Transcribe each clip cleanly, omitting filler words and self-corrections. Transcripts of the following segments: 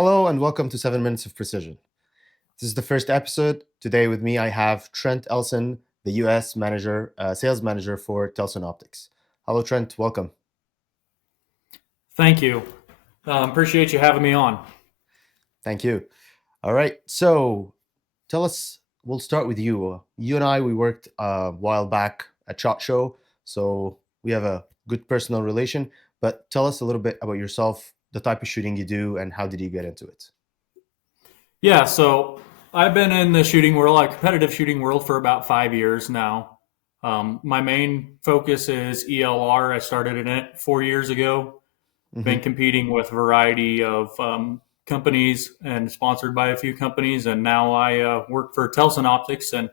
Hello and welcome to 7 Minutes of Precision. This is the first episode. Today with me I have Trent Elsen, the US manager, sales manager for Telson Optics. Hello Trent, welcome. Thank you. Appreciate you having me on. Thank you. All right, so tell us, we'll start with you. You and I, we worked a while back at SHOT Show, so we have a good personal relation, but tell us a little bit about yourself, the type of shooting you do, and how did you get into it? Yeah, so I've been in the shooting world, like competitive shooting world, for about 5 years now. My main focus is ELR. I started in it 4 years ago. Been Hmm. competing with a variety of companies and sponsored by a few companies, and now I work for Telson Optics and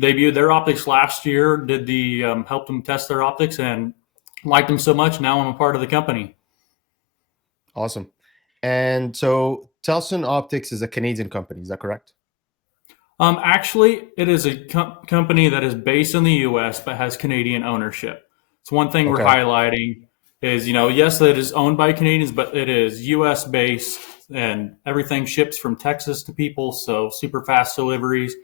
debuted their optics last year. Did the helped them test their optics and liked them so much. Now I'm a part of the company. Awesome. And so Telson Optics is a Canadian company, is that correct? Actually, it is a company that is based in the U.S. but has Canadian ownership. It's one thing we're Okay. highlighting is, yes, it is owned by Canadians, but it is U.S. based and everything ships from Texas to people. So super fast deliveries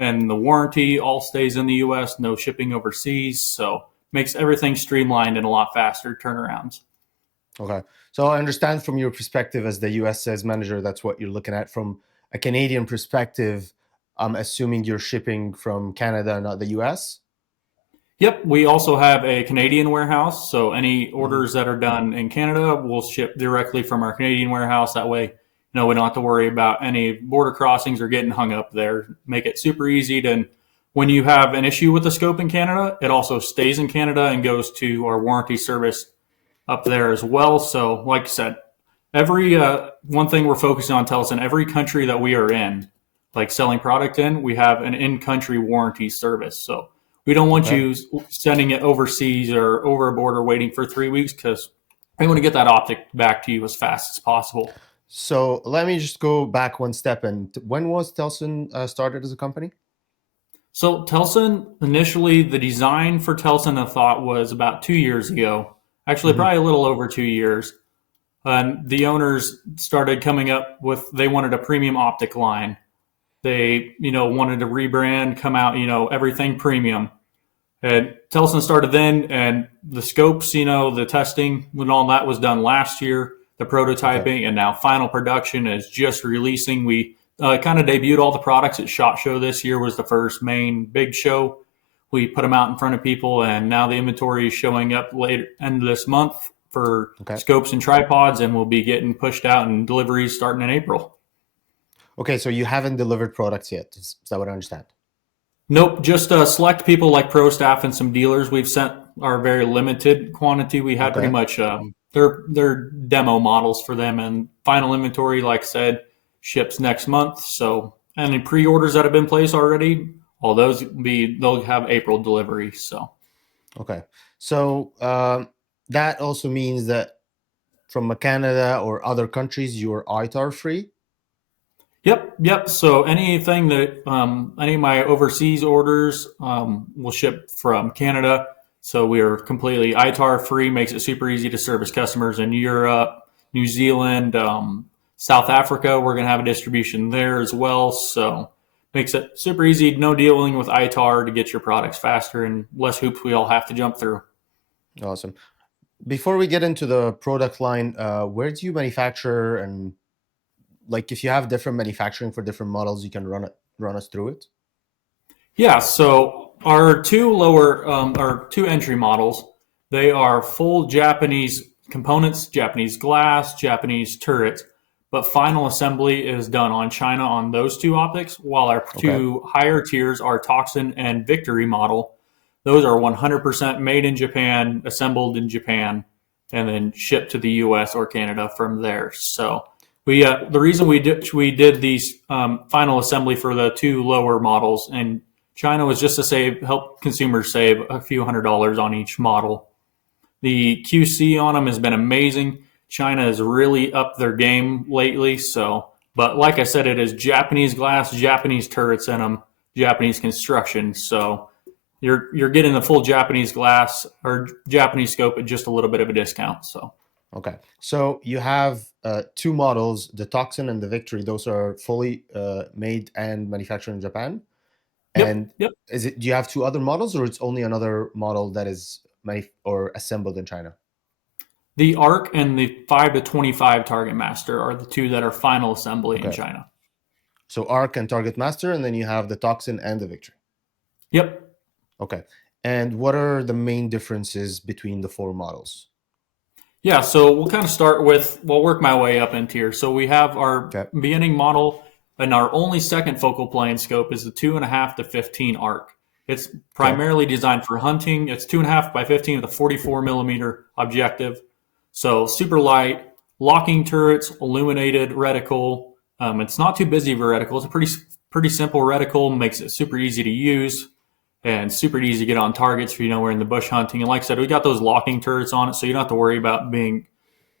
and the warranty all stays in the U.S. No shipping overseas. So makes everything streamlined and a lot faster turnarounds. Okay. So I understand from your perspective as the US sales manager, that's what you're looking at. From a Canadian perspective, I'm assuming you're shipping from Canada, not the US? Yep, we also have a Canadian warehouse, so any Hmm. orders that are done in Canada will ship directly from our Canadian warehouse. That way, we don't have to worry about any border crossings or getting hung up there. Make it super easy to. When you have an issue with the scope in Canada, it also stays in Canada and goes to our warranty service up there as well. So, like I said, every one thing we're focusing on tells in every country that we are in, like selling product in, we have an in-country warranty service. So we don't want Okay. you sending it overseas or over a border waiting for 3 weeks because we want to get that optic back to you as fast as possible. So let me just go back one step. And when was Telson started as a company? So Telson, initially, the design for Telson, I thought, was about 2 years ago. Actually, Hmm. probably a little over 2 years. And the owners started coming up with, they wanted a premium optic line. They, wanted to rebrand, come out, everything premium. And Telson started then, and the scopes, the testing, when all that was done last year, the Okay. prototyping, and now final production is just releasing. We kind of debuted all the products at SHOT Show this year. Was the first main big show. We put them out in front of people, and now the inventory is showing up later end of this month for Okay. scopes and tripods, and we'll be getting pushed out and deliveries starting in April. Okay. So you haven't delivered products yet. Is that what I understand? Nope, just select people like pro staff and some dealers. We've sent our very limited quantity. We had pretty Okay. much their demo models for them, and final inventory, like I said, ships next month. So any pre-orders that have been placed already, all those they'll have April delivery. So Okay. So that also means that from Canada or other countries, you're ITAR free? yep. So anything that any of my overseas orders will ship from Canada. So we are completely ITAR free. Makes it super easy to service customers in Europe, New Zealand, South Africa. We're going to have a distribution there as well. So makes it super easy. No dealing with ITAR to get your products faster and less hoops we all have to jump through. Awesome. Before we get into the product line, where do you manufacture, and like if you have different manufacturing for different models, you can run us through it. Yeah, so our two entry models, they are full Japanese components, Japanese glass, Japanese turrets, but final assembly is done on China on those two optics, while our Okay. two higher tiers, our Toxin and Victory model, those are 100% made in Japan, assembled in Japan, and then shipped to the US or Canada from there. So the reason we did these final assembly for the two lower models and China was just to help consumers save a few $100s on each model. The QC on them has been amazing. China has really upped their game lately. So, but like I said, it is Japanese glass, Japanese turrets in them, Japanese construction. So you're getting the full Japanese glass or Japanese scope at just a little bit of a discount. So Okay. So you have two models, the Toxin and the Victory. Those are fully made and manufactured in Japan. Yep, And yep. is it? Do you have two other models, or it's only another model that is or assembled in China? The Arc and the 5 to 25 Target Master are the two that are final assembly in Okay. China. So Arc and Target Master, and then you have the Toxin and the Victory. Yep. Okay. And what are the main differences between the four models? Yeah, so we'll kind of start with, we'll work my way up into here. So we have our Okay. beginning model, and our only second focal plane scope is the 2.5 to 15 arc. It's Okay. primarily designed for hunting. It's 2.5 by 15 with a 44 millimeter objective. So super light, locking turrets, illuminated reticle. It's not too busy of a reticle. It's a pretty simple reticle, makes it super easy to use and super easy to get on targets for we're in the bush hunting. And like I said, we got those locking turrets on it, so you don't have to worry about being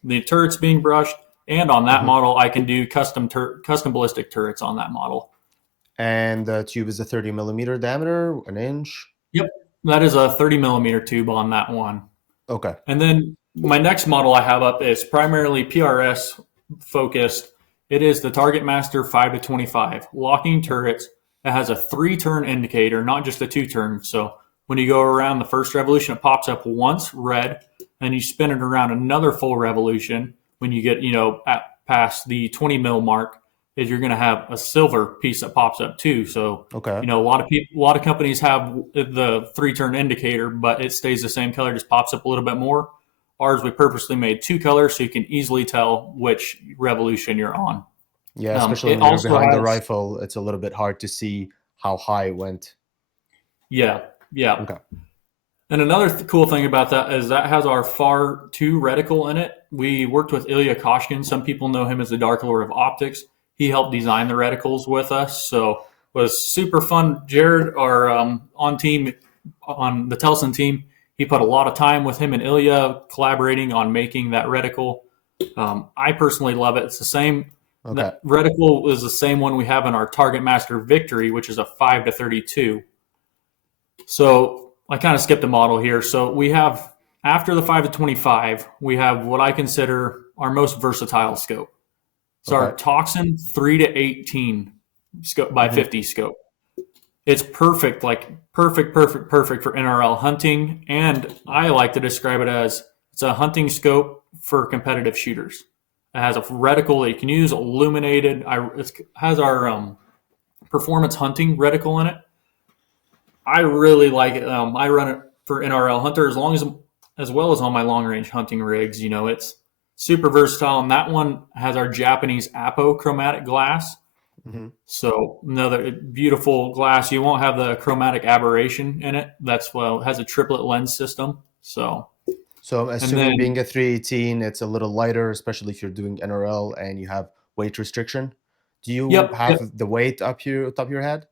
the turrets being brushed. And on that Hmm. model, I can do custom ballistic turrets on that model. And the tube is a 30 millimeter diameter, an inch. Yep, that is a 30 millimeter tube on that one. Okay. And then my next model I have up is primarily PRS focused. It is the Target Master 5 to 25 locking turrets. It has a 3-turn indicator, not just a 2-turn. So when you go around the first revolution, it pops up once red, and you spin it around another full revolution. When you get past the 20 mil mark, is you're going to have a silver piece that pops up too. So Okay. a lot of people, a lot of companies have the 3-turn indicator, but it stays the same color, just pops up a little bit more. Ours, we purposely made 2 colors so you can easily tell which revolution you're on. Yeah, especially It when you're also behind the has, rifle, it's a little bit hard to see how high it went. yeah, yeah. Okay. And another cool thing about that is that has our FAR 2 reticle in it. We worked with Ilya Koshkin. Some people know him as the Dark Lord of Optics. He helped design the reticles with us, so it was super fun. Jared, our on team, on the Telson team, he put a lot of time with him and Ilya collaborating on making that reticle. I personally love it. It's the same. Okay. That reticle is the same one we have in our Target Master Victory, which is a 5 to 32. So I kind of skipped a model here. So we have, after the 5 to 25, we have what I consider our most versatile scope. So Okay. our Toxin 3 to 18 scope by Hmm. 50 scope. It's perfect, like perfect for NRL hunting. And I like to describe it as it's a hunting scope for competitive shooters. It has a reticle that you can use, illuminated. It has our performance hunting reticle in it. I really like it. I run it for NRL hunter as well as on my long range hunting rigs. It's super versatile, and that one has our Japanese apochromatic glass. Hmm. So another beautiful glass. You won't have the chromatic aberration in it. That's well, it has a triplet lens system. So So I'm and assuming then being a 318, it's a little lighter, especially if you're doing NRL and you have weight restriction. Do you yep. have the weight up your top of your head?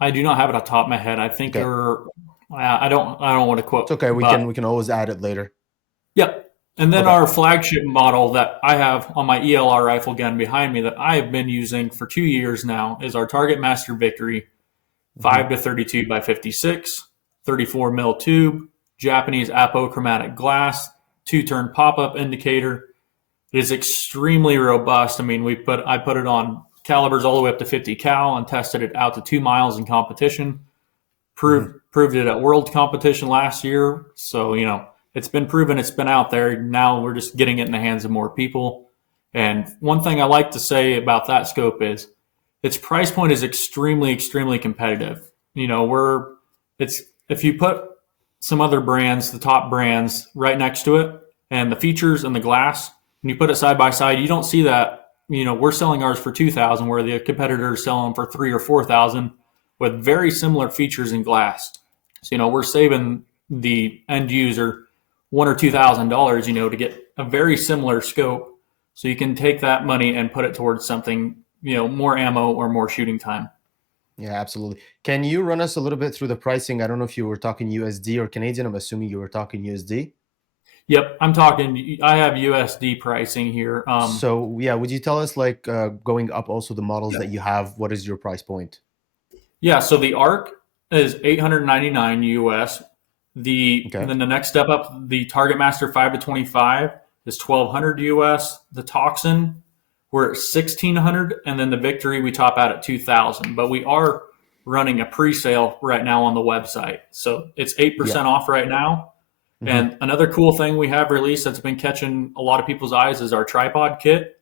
I do not have it on top of my head. I think Okay. you're. I don't want to It's quote, okay. We but can always add it later. yep. And then Okay. our flagship model that I have on my ELR rifle gun behind me that I have been using for 2 years now is our Target Master Victory Hmm. 5 to 32 by 56, 34 mil tube, Japanese apochromatic glass, 2-turn pop-up indicator. It is extremely robust. I mean, I put it on calibers all the way up to 50 cal and tested it out to 2 miles in competition. Hmm. Proved it at world competition last year. So it's been proven. It's been out there. Now we're just getting it in the hands of more people. And one thing I like to say about that scope is its price point is extremely competitive. We're it's if you put some other brands, the top brands, right next to it, and the features and the glass, and you put it side by side, you don't see that. We're selling ours for 2,000, where the competitor is selling for 3 or 4,000 with very similar features in glass. So we're saving the end user $1,000 or $2,000, to get a very similar scope. So you can take that money and put it towards something, more ammo or more shooting time. Yeah, absolutely. Can you run us a little bit through the pricing? I don't know if you were talking USD or Canadian. I'm assuming you were talking USD. Yep, I'm talking. I have USD pricing here. So yeah, would you tell us like going up also the models Yep. that you have? What is your price point? Yeah, so the ARC is 899 US. Okay. Then the next step up, the Target Master 5 to 25 is 1,200 US. The Toxin, we're at 1,600, and then the Victory we top out at 2,000. But we are running a pre-sale right now on the website, so it's Yeah. 8% off right now. Hmm. And another cool thing we have released that's been catching a lot of people's eyes is our tripod kit.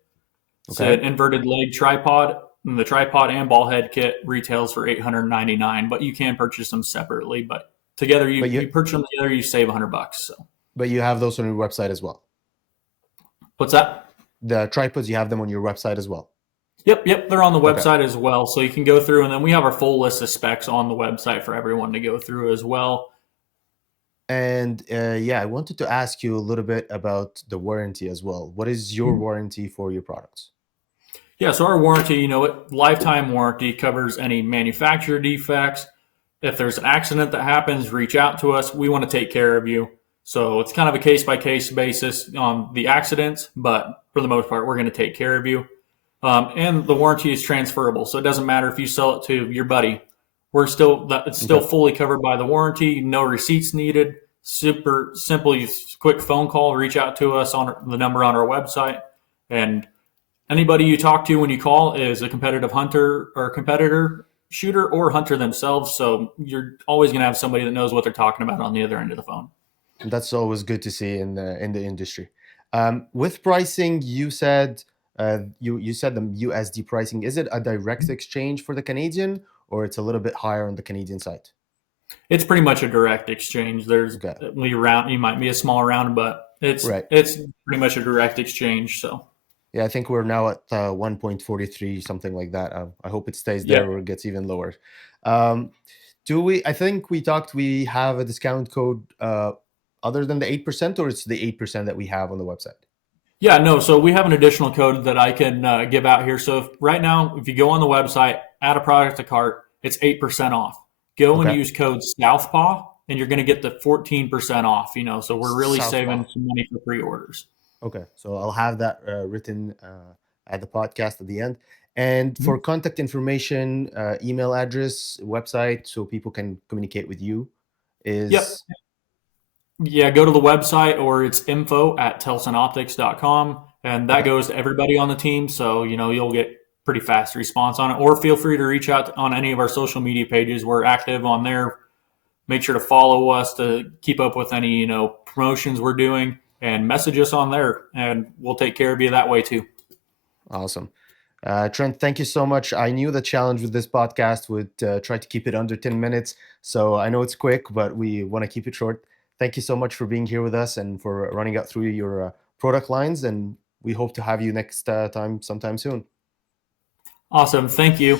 It's Okay. an inverted leg tripod. And the tripod and ball head kit retails for $899, but you can purchase them separately. But together, But you purchase them together, you save $100. So you have those on your website as well. what's that? The tripods, you have them on your website as well. Yep, they're on the Okay. website as well. So you can go through, and then we have our full list of specs on the website for everyone to go through as well. And yeah, I wanted to ask you a little bit about the warranty as well. What is your warranty for your products? Yeah, so our warranty, lifetime warranty covers any manufacturer defects. If there's an accident that happens, reach out to us. We want to take care of you. So it's kind of a case by case basis on the accidents, but for the most part, we're going to take care of you. And the warranty is transferable, so it doesn't matter if you sell it to your buddy. It's still Okay. fully covered by the warranty. No receipts needed. Super simple. You quick phone call. Reach out to us on the number on our website, and anybody you talk to when you call is a competitive hunter or competitor, shooter, or hunter themselves. So you're always going to have somebody that knows what they're talking about on the other end of the phone. That's always good to see in the industry. With pricing, you said you said the USD pricing. Is it a direct exchange for the Canadian, or it's a little bit higher on the Canadian side? It's pretty much a direct exchange. There's Okay. you might be a small round, but Right. it's pretty much a direct exchange. So Yeah, I think we're now at 1.43, something like that. I hope it stays yeah, there or gets even lower. Um, do we? I think we talked. We have a discount code other than the 8%, or it's the 8% that we have on the website. yeah, no. So we have an additional code that I can give out here. So right now, if you go on the website, add a product to cart, it's 8% off. Go and Okay. use code Southpaw, and you're going to get the 14% off. So we're really Southpaw. saving some money for pre-orders. Okay, so I'll have that written at the podcast at the end. And Mhm. for contact information, email address, website, so people can communicate with you, Yep. is Yeah, go to the website or it's info@telsonoptics.com, and that okay. goes to everybody on the team. So, you'll get pretty fast response on it. Or feel free to reach out on any of our social media pages. We're active on there. Make sure to follow us to keep up with any, promotions we're doing, and message us on there, and we'll take care of you that way too. Awesome. Trent, thank you so much. I knew the challenge with this podcast would try to keep it under 10 minutes. So I know it's quick, but we want to keep it short. Thank you so much for being here with us and for running out through your product lines. And we hope to have you next time sometime soon. Awesome. Thank you.